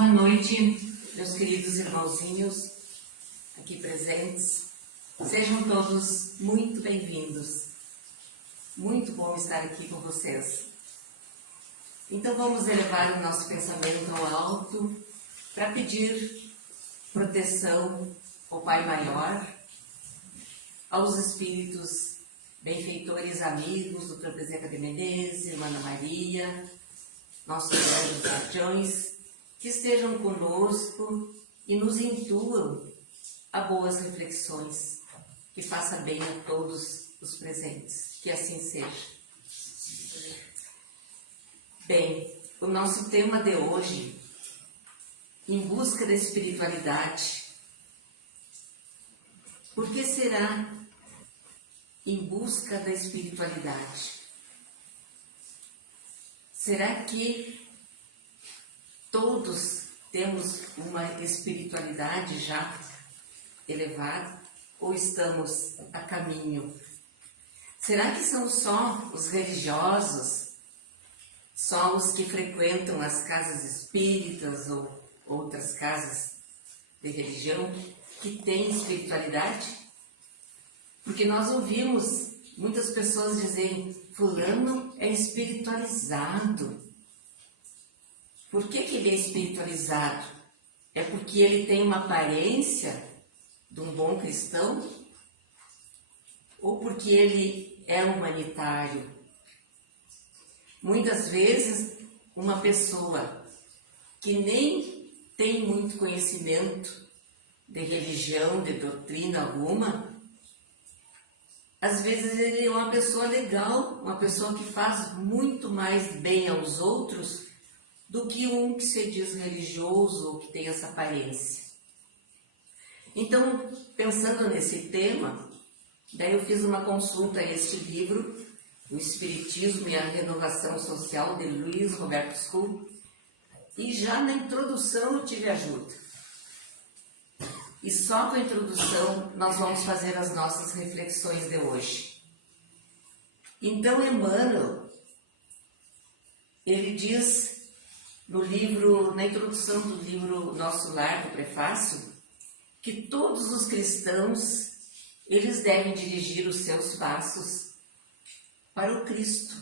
Boa noite, meus queridos irmãozinhos aqui presentes. Sejam todos muito bem-vindos. Muito bom estar aqui com vocês. Então vamos elevar o nosso pensamento ao alto para pedir proteção ao Pai Maior, aos espíritos benfeitores, amigos, Dr. Bezerra de Menezes, Irmã Ana Maria, nossos velhos guardiões, que estejam conosco e nos intuam a boas reflexões, que faça bem a todos os presentes, que assim seja. Bem, o nosso tema de hoje, em busca da espiritualidade. Por que será em busca da espiritualidade? Será que todos temos uma espiritualidade já elevada ou estamos a caminho? Será que são só os religiosos, só os que frequentam as casas espíritas ou outras casas de religião que têm espiritualidade? Porque nós ouvimos muitas pessoas dizerem: fulano é espiritualizado. Por que ele é espiritualizado? É porque ele tem uma aparência de um bom cristão? Ou porque ele é humanitário? Muitas vezes, uma pessoa que nem tem muito conhecimento de religião, de doutrina alguma, às vezes ele é uma pessoa legal, uma pessoa que faz muito mais bem aos outros do que um que se diz religioso ou que tem essa aparência. Então, pensando nesse tema, daí eu fiz uma consulta a este livro, O Espiritismo e a Renovação Social, de Luiz Roberto Scull, e já na introdução eu tive ajuda. E só com a introdução nós vamos fazer as nossas reflexões de hoje. Então, Emmanuel, ele diz no livro, na introdução do livro Nosso Lar, do prefácio, que todos os cristãos, eles devem dirigir os seus passos para o Cristo,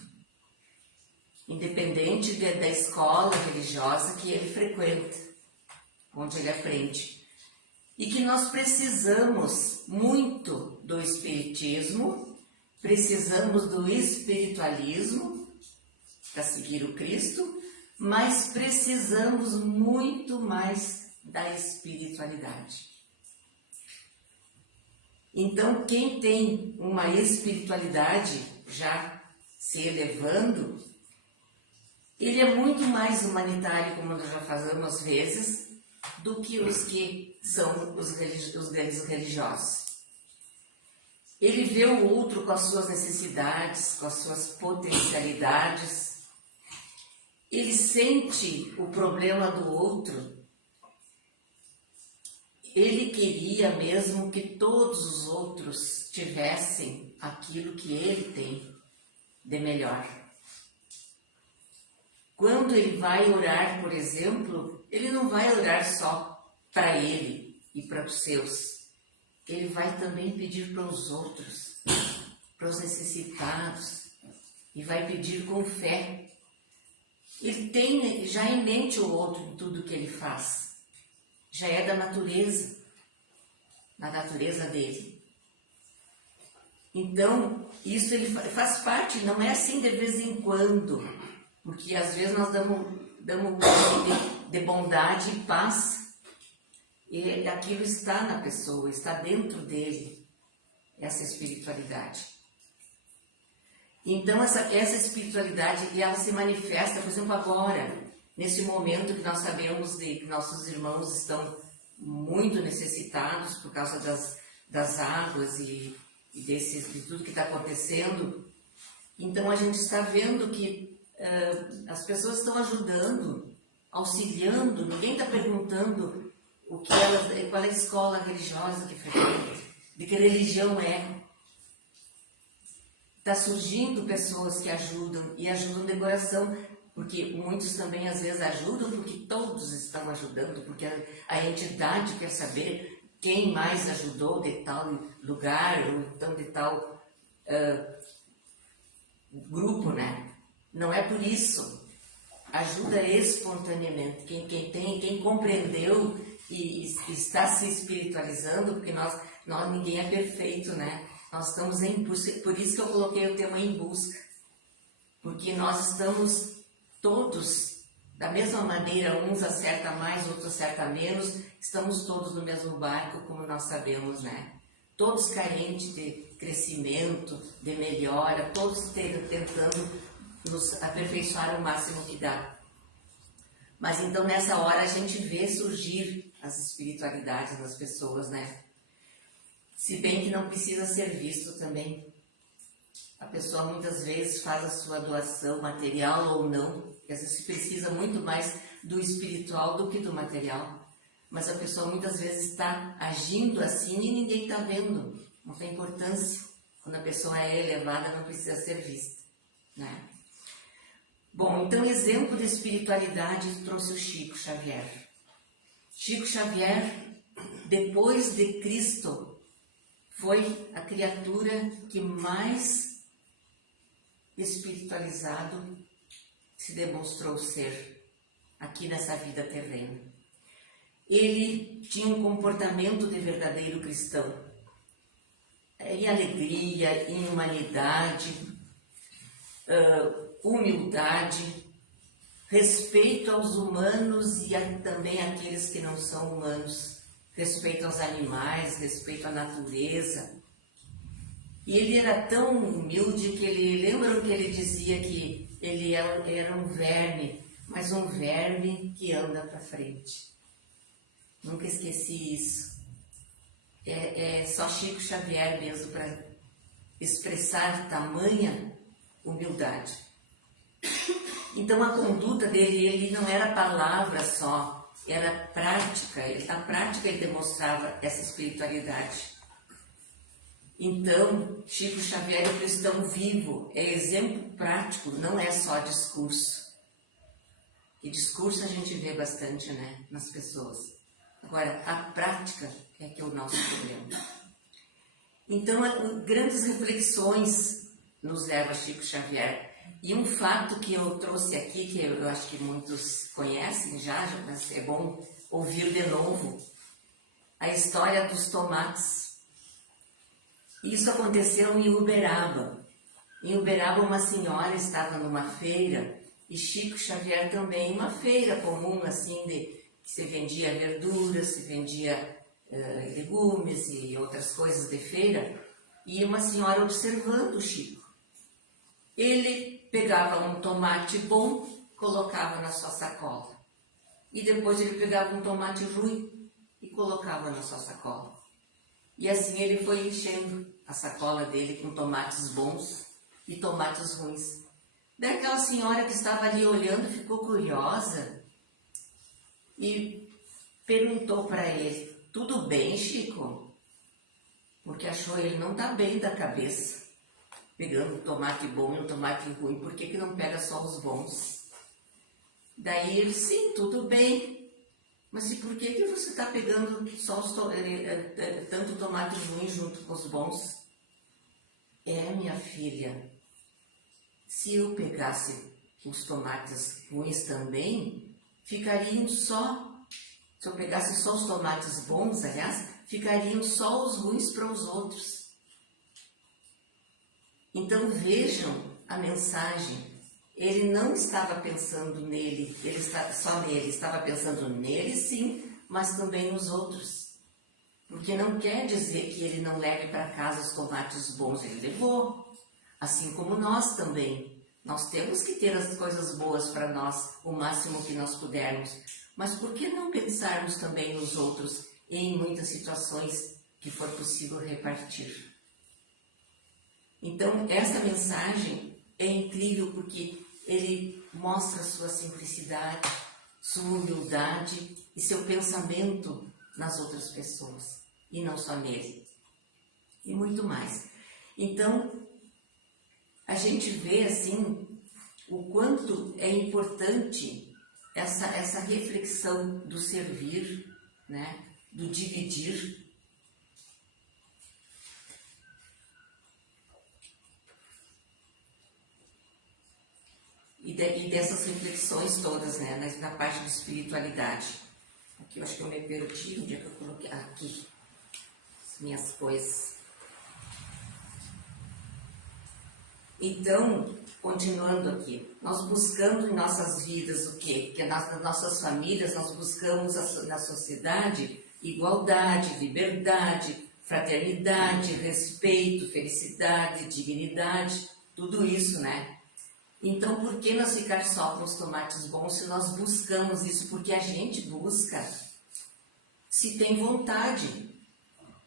independente da escola religiosa que ele frequenta, onde ele aprende. E que nós precisamos muito do espiritismo, precisamos do espiritualismo para seguir o Cristo, mas precisamos muito mais da espiritualidade. Então, quem tem uma espiritualidade já se elevando, ele é muito mais humanitário, como nós já falamos às vezes, do que os que são os religiosos. Ele vê o outro com as suas necessidades, com as suas potencialidades. Ele sente o problema do outro. Ele queria mesmo que todos os outros tivessem aquilo que ele tem de melhor. Quando ele vai orar, por exemplo, ele não vai orar só para ele e para os seus. Ele vai também pedir para os outros, para os necessitados, e vai pedir com fé. Ele tem já em mente o outro em tudo que ele faz. Já é da natureza dele. Então, isso ele faz parte, não é assim de vez em quando, porque às vezes nós damos de bondade e paz, e aquilo está na pessoa, está dentro dele, essa espiritualidade. Então, essa espiritualidade, ela se manifesta, por exemplo, agora, nesse momento que nós sabemos que nossos irmãos estão muito necessitados por causa das águas e de tudo que está acontecendo. Então, a gente está vendo que as pessoas estão ajudando, auxiliando, ninguém está perguntando qual é a escola religiosa que frequenta, de que religião é. Está surgindo pessoas que ajudam, e ajudam de coração. Porque muitos também às vezes ajudam porque todos estão ajudando, porque a entidade quer saber quem mais ajudou de tal lugar ou então de tal grupo, né? Não é por isso. Ajuda espontaneamente. Quem compreendeu e está se espiritualizando, porque ninguém é perfeito, né? Nós estamos por isso que eu coloquei o tema em busca. Porque nós estamos todos, da mesma maneira, uns acertam mais, outros acertam menos, estamos todos no mesmo barco, como nós sabemos, né? Todos carentes de crescimento, de melhora, todos tentando nos aperfeiçoar o máximo que dá. Mas então nessa hora a gente vê surgir as espiritualidades nas pessoas, né? Se bem que não precisa ser visto também. A pessoa muitas vezes faz a sua doação material ou não, porque às vezes se precisa muito mais do espiritual do que do material. Mas a pessoa muitas vezes está agindo assim e ninguém está vendo. Não tem importância. Quando a pessoa é elevada, não precisa ser vista, né? Bom, então exemplo de espiritualidade trouxe o Chico Xavier. Chico Xavier, depois de Cristo, foi a criatura que mais espiritualizado se demonstrou ser aqui nessa vida terrena. Ele tinha um comportamento de verdadeiro cristão, em alegria, em humanidade, humildade, respeito aos humanos e também àqueles que não são humanos, respeito aos animais, respeito à natureza. E ele era tão humilde que lembram que ele dizia que ele era um verme, mas um verme que anda para frente. Nunca esqueci isso. É só Chico Xavier mesmo para expressar tamanha humildade. Então a conduta dele, ele não era palavra só, era prática. Na prática ele demonstrava essa espiritualidade. Então, Chico Xavier é cristão vivo, é exemplo prático, não é só discurso. E discurso a gente vê bastante, né, nas pessoas. Agora, a prática é que é o nosso problema. Então, grandes reflexões nos leva a Chico Xavier. E um fato que eu trouxe aqui, que eu acho que muitos conhecem já, mas é bom ouvir de novo, a história dos tomates. Isso aconteceu em Uberaba. Em Uberaba, uma senhora estava numa feira, e Chico Xavier também, uma feira comum, assim, que se vendia verduras, se vendia legumes e outras coisas de feira, e uma senhora observando o Chico. Ele pegava um tomate bom, colocava na sua sacola. E depois ele pegava um tomate ruim e colocava na sua sacola. E assim ele foi enchendo a sacola dele com tomates bons e tomates ruins. Daí aquela senhora que estava ali olhando ficou curiosa e perguntou para ele: tudo bem, Chico? Porque achou ele não está bem da cabeça, pegando um tomate bom e um tomate ruim, por que não pega só os bons? Daí ele: sim, tudo bem. Mas e por que você está pegando só tanto tomate ruim junto com os bons? Minha filha, se eu pegasse os tomates ruins também, ficariam só, se eu pegasse só os tomates bons, aliás, ficariam só os ruins para os outros. Então vejam a mensagem. Ele não estava pensando nele, só nele, estava pensando nele sim, mas também nos outros. Porque não quer dizer que ele não leve para casa os tomates bons, ele levou. Assim como nós também. Nós temos que ter as coisas boas para nós, o máximo que nós pudermos. Mas por que não pensarmos também nos outros e em muitas situações que for possível repartir? Então, essa mensagem é incrível porque ele mostra sua simplicidade, sua humildade e seu pensamento nas outras pessoas, e não só nele, e muito mais. Então, a gente vê assim, o quanto é importante essa reflexão do servir, né? Do dividir. E dessas reflexões todas, né? Na parte de espiritualidade. Aqui eu acho que eu me perdi, onde é que eu coloquei? Aqui, as minhas coisas. Então, continuando aqui, nós buscamos em nossas vidas o quê? Que nas nossas famílias nós buscamos na sociedade igualdade, liberdade, fraternidade, respeito, felicidade, dignidade, tudo isso, né? Então, por que nós ficar só com os tomates bons se nós buscamos isso? Porque a gente busca se tem vontade.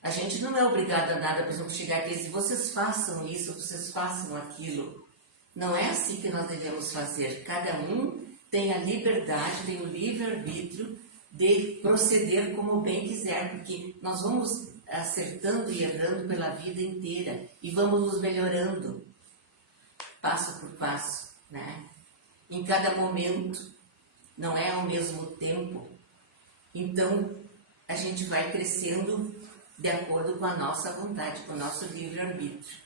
A gente não é obrigado a nada, por exemplo, chegar aqui e dizer, vocês façam isso, vocês façam aquilo. Não é assim que nós devemos fazer. Cada um tem a liberdade, tem o livre-arbítrio de proceder como bem quiser, porque nós vamos acertando e errando pela vida inteira e vamos nos melhorando, passo por passo, né? Em cada momento, não é ao mesmo tempo. Então, a gente vai crescendo de acordo com a nossa vontade, com o nosso livre-arbítrio.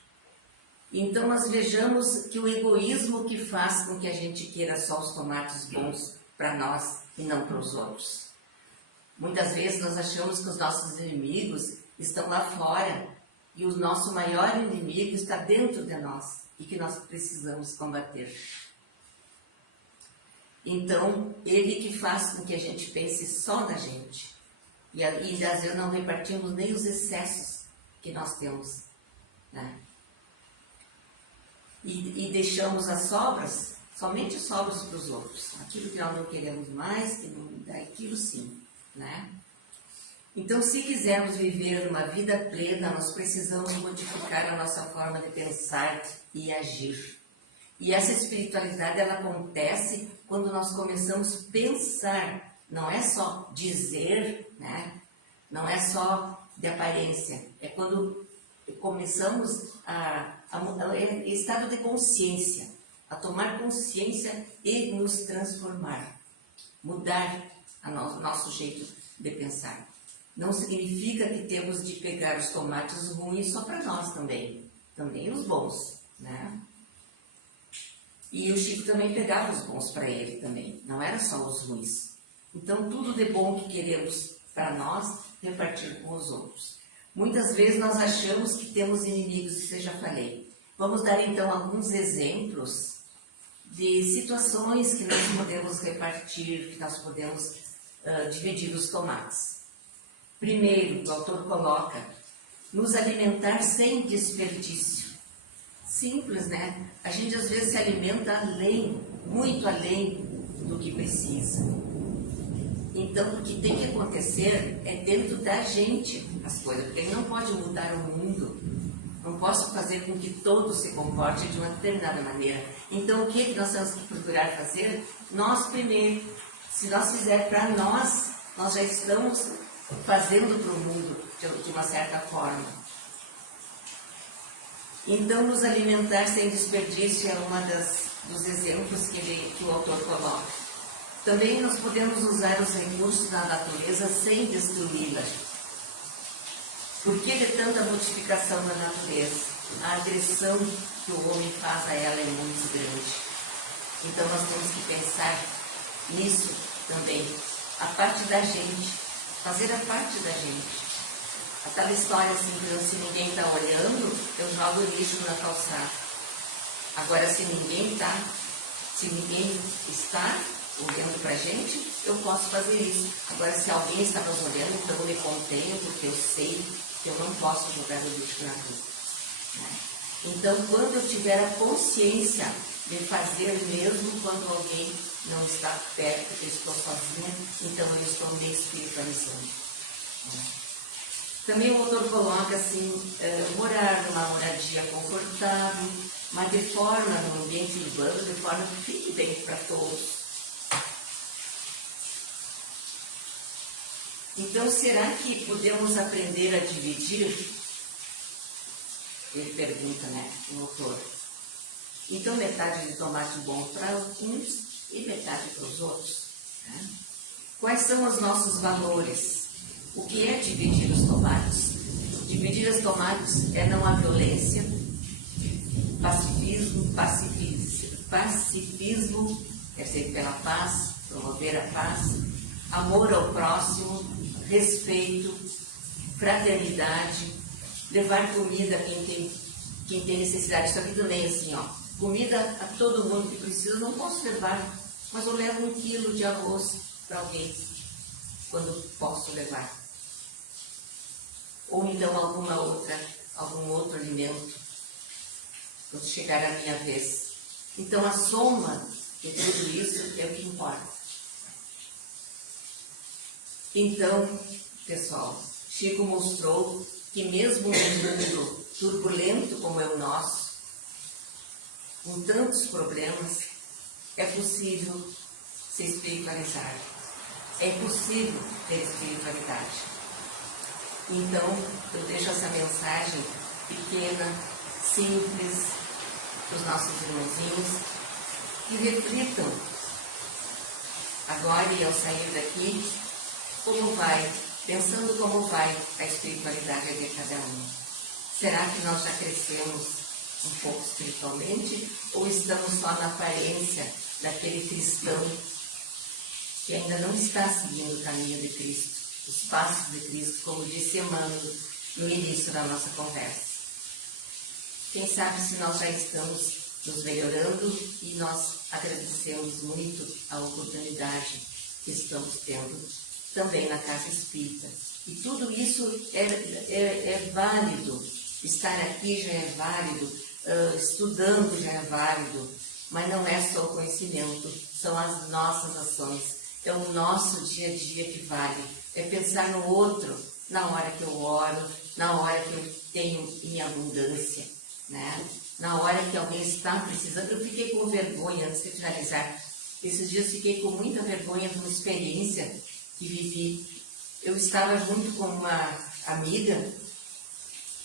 Então, nós vejamos que o egoísmo que faz com que a gente queira só os tomates bons para nós e não para os outros. Muitas vezes nós achamos que os nossos inimigos estão lá fora e o nosso maior inimigo está dentro de nós e que nós precisamos combater. Então, ele que faz com que a gente pense só na gente. E às vezes não repartimos nem os excessos que nós temos, né? E deixamos as sobras, somente sobras para os outros. Aquilo que nós não queremos mais, que não dá, aquilo sim, né? Então, se quisermos viver uma vida plena, nós precisamos modificar a nossa forma de pensar e agir. E essa espiritualidade, ela acontece quando nós começamos a pensar, não é só dizer, né? Não é só de aparência, é quando começamos estado de consciência, a tomar consciência e nos transformar, mudar o nosso jeito de pensar. Não significa que temos de pegar os tomates ruins só para nós também os bons, né? E o Chico também pegava os bons para ele também, não era só os ruins. Então, tudo de bom que queremos para nós, repartir com os outros. Muitas vezes nós achamos que temos inimigos, isso eu já falei. Vamos dar então alguns exemplos de situações que nós podemos repartir, que nós podemos dividir os tomates. Primeiro, o autor coloca, nos alimentar sem desperdício. Simples, né? A gente às vezes se alimenta além, muito além do que precisa. Então, o que tem que acontecer é dentro da gente as coisas, porque ele não pode mudar o mundo. Não posso fazer com que todos se comportem de uma determinada maneira. Então, o que nós temos que procurar fazer? Nós primeiro. Se nós fizermos para nós, nós já estamos fazendo para o mundo de uma certa forma. Então, nos alimentar sem desperdício é um dos exemplos que o autor coloca. Também nós podemos usar os recursos da natureza sem destruí-la. Por que de tanta modificação da natureza? A agressão que o homem faz a ela é muito grande. Então nós temos que pensar nisso também. A parte da gente, fazer a parte da gente. Aquela história assim, que se ninguém está olhando, eu jogo lixo na calçada. Agora se ninguém está olhando para a gente, eu posso fazer isso. Agora, se alguém está nos olhando, então eu me contenho, porque eu sei que eu não posso jogar o lixo na rua, né? Então, quando eu tiver a consciência de fazer mesmo quando alguém não está perto, que eu estou sozinha, então eu estou me espiritualizando, né? Também o autor coloca assim, morar numa moradia confortável, mas de forma, num ambiente urbano, de forma que fique bem para todos. Então, será que podemos aprender a dividir? Ele pergunta, né, o autor. Então metade de tomate bom para uns e metade para os outros. Né? Quais são os nossos valores? O que é dividir os tomates? Dividir os tomates é não há violência, pacifismo, quer ser pela paz, promover a paz, amor ao próximo, respeito, fraternidade, levar comida a quem tem necessidade. Isso aqui também assim, ó, comida a todo mundo que precisa, não posso levar, mas eu levo 1 quilo de arroz para alguém, quando posso levar. Ou então algum outro alimento, quando chegar a minha vez. Então a soma de tudo isso é o que importa. Então, pessoal, Chico mostrou que mesmo num mundo turbulento como é o nosso, com tantos problemas, é possível se espiritualizar. É possível ter espiritualidade. Então, eu deixo essa mensagem pequena, simples, para os nossos irmãozinhos, que reflitam agora e ao sair daqui, como vai, pensando como vai a espiritualidade de cada um. Será que nós já crescemos um pouco espiritualmente ou estamos só na aparência daquele cristão que ainda não está seguindo o caminho de Cristo, os passos de Cristo, como disse Emmanuel no início da nossa conversa? Quem sabe se nós já estamos nos melhorando e nós agradecemos muito a oportunidade que estamos tendo também na Casa Espírita. E tudo isso é válido. Estar aqui já é válido, estudando já é válido, mas não é só o conhecimento, são as nossas ações, é o nosso dia a dia que vale, é pensar no outro na hora que eu oro, na hora que eu tenho em abundância, né? Na hora que alguém está precisando. Eu fiquei com vergonha, antes de finalizar, esses dias fiquei com muita vergonha de uma experiência que vivi. Eu estava junto com uma amiga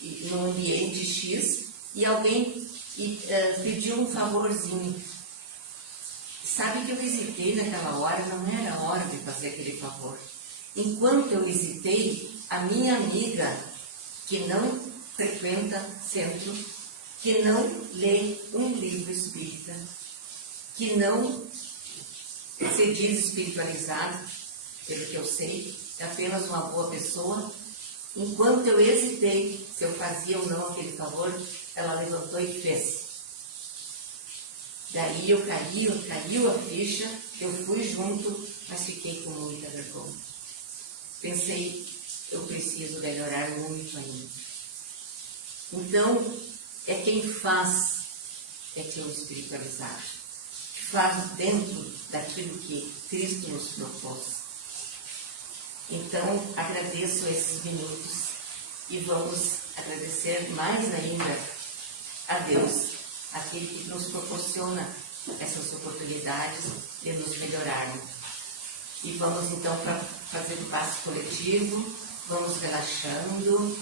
num ambiente X e alguém pediu um favorzinho. Sabe que eu hesitei naquela hora, não era hora de fazer aquele favor. Enquanto eu hesitei, a minha amiga, que não frequenta centro, que não lê um livro espírita, que não se diz espiritualizado, pelo que eu sei, é apenas uma boa pessoa. Enquanto eu hesitei se eu fazia ou não aquele favor, ela levantou e fez. Daí caiu a ficha, eu fui junto, mas fiquei com muita vergonha. Pensei, eu preciso melhorar muito ainda. Então, é quem faz, é que é o espiritualizado, que faz dentro daquilo que Cristo nos propôs. Então, agradeço esses minutos e vamos agradecer mais ainda a Deus, aquele que nos proporciona essas oportunidades de nos melhorarmos. E vamos então para fazer o passe coletivo, vamos relaxando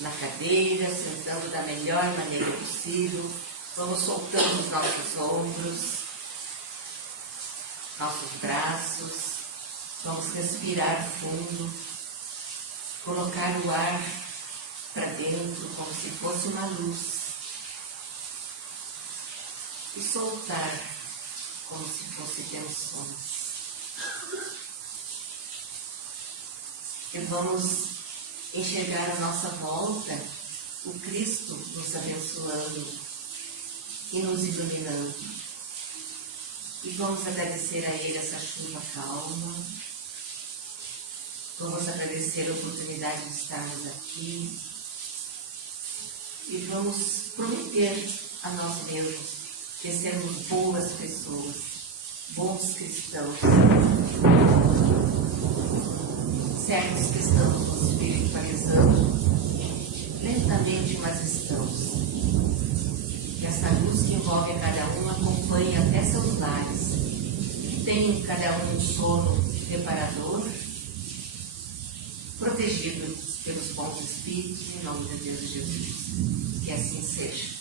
na cadeira, sentando da melhor maneira possível, vamos soltando os nossos ombros, nossos braços, vamos respirar fundo, colocar o ar para dentro como se fosse uma luz e soltar como se fosse tensões. E vamos enxergar à nossa volta o Cristo nos abençoando e nos iluminando. E vamos agradecer a Ele essa chuva calma. Vamos agradecer a oportunidade de estarmos aqui. E vamos prometer a nós mesmos de sermos boas pessoas, bons cristãos, certos que estamos nos espiritualizando lentamente, mas estamos. Que essa luz que envolve cada um acompanhe até seus lares. Tenha cada um sono reparador, protegido pelos bons espíritos, em nome de Deus Jesus. Que assim seja.